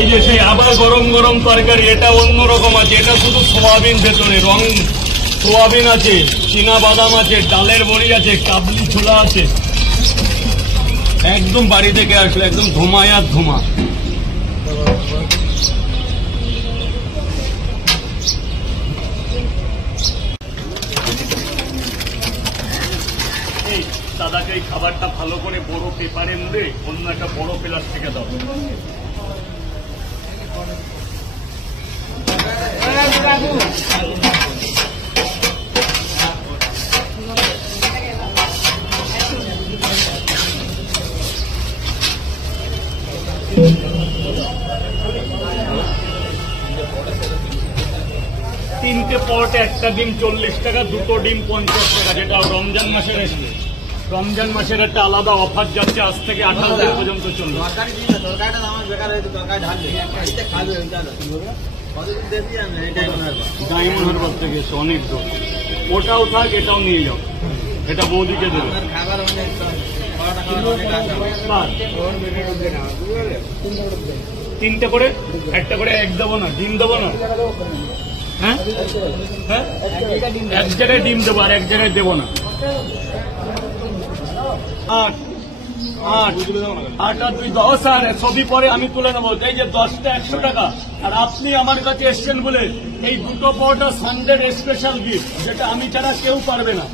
এই যে সেই আবার গরম গরম তরকারি, এটা অন্যরকম আছে। এটা শুধু সোয়াবিন ভেতরে, রং সোয়াবিন আছে, চীনা বাদাম আছে, ডালের বড়ি আছে, কাবলি ছোলা আছে। একদম বাড়ি থেকে আসলে একদম ধোমায় আর ধোমা। দাদাকে এই খাবারটা ভালো করে বড় পেপারে মুড়ে অন্য একটা বড় প্লাস্টিকে দাও। তিনটে পট, একটা ডিম 40 টাকা, দুটো ডিম 50 টাকা, যেটা রমজান মাসের এসে। রমজান মাসের একটা আলাদা অফার যাচ্ছে, আজ থেকে 28 তারিখ পর্যন্ত চলবে। ডায়মন্ড হারবার থেকে এসে অনেক দূর। ওটাও থাক, এটাও নিয়ে যাও, এটা বৌদিকে দেবে। তিনটে করে, একটা করে এক দেবো না, ডিম দেবো না। হ্যাঁ হ্যাঁ, এক জায়গায় ডিম দেবো আর এক জায়গায় দেবো না। 8 8 8 আর 2 10 আর সবই পরে আমি তুলে নেবো। এই যে 10টা 100 টাকা, আর আপনি আমার কাছে এসছেন বলে এই দুটো পাওয়াটা সানডে স্পেশাল গিফট, যেটা আমি ছাড়া কেউ পারবে না।